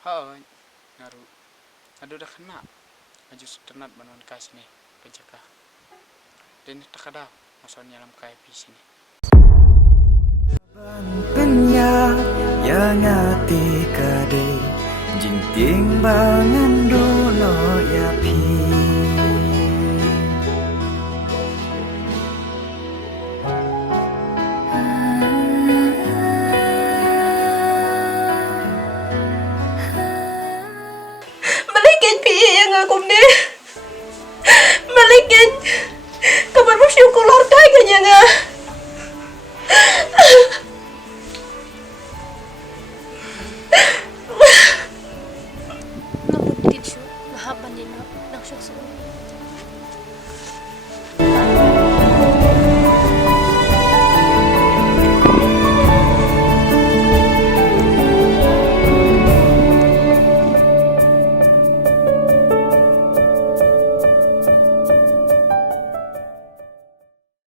Hai, ngaru. Aduh dah kena. Aju seternat banon kai sini. Penjaga. Dan takada maksudnya dalam kai pi sini. Penyak yang hati kadai jing timbang ando no ya pi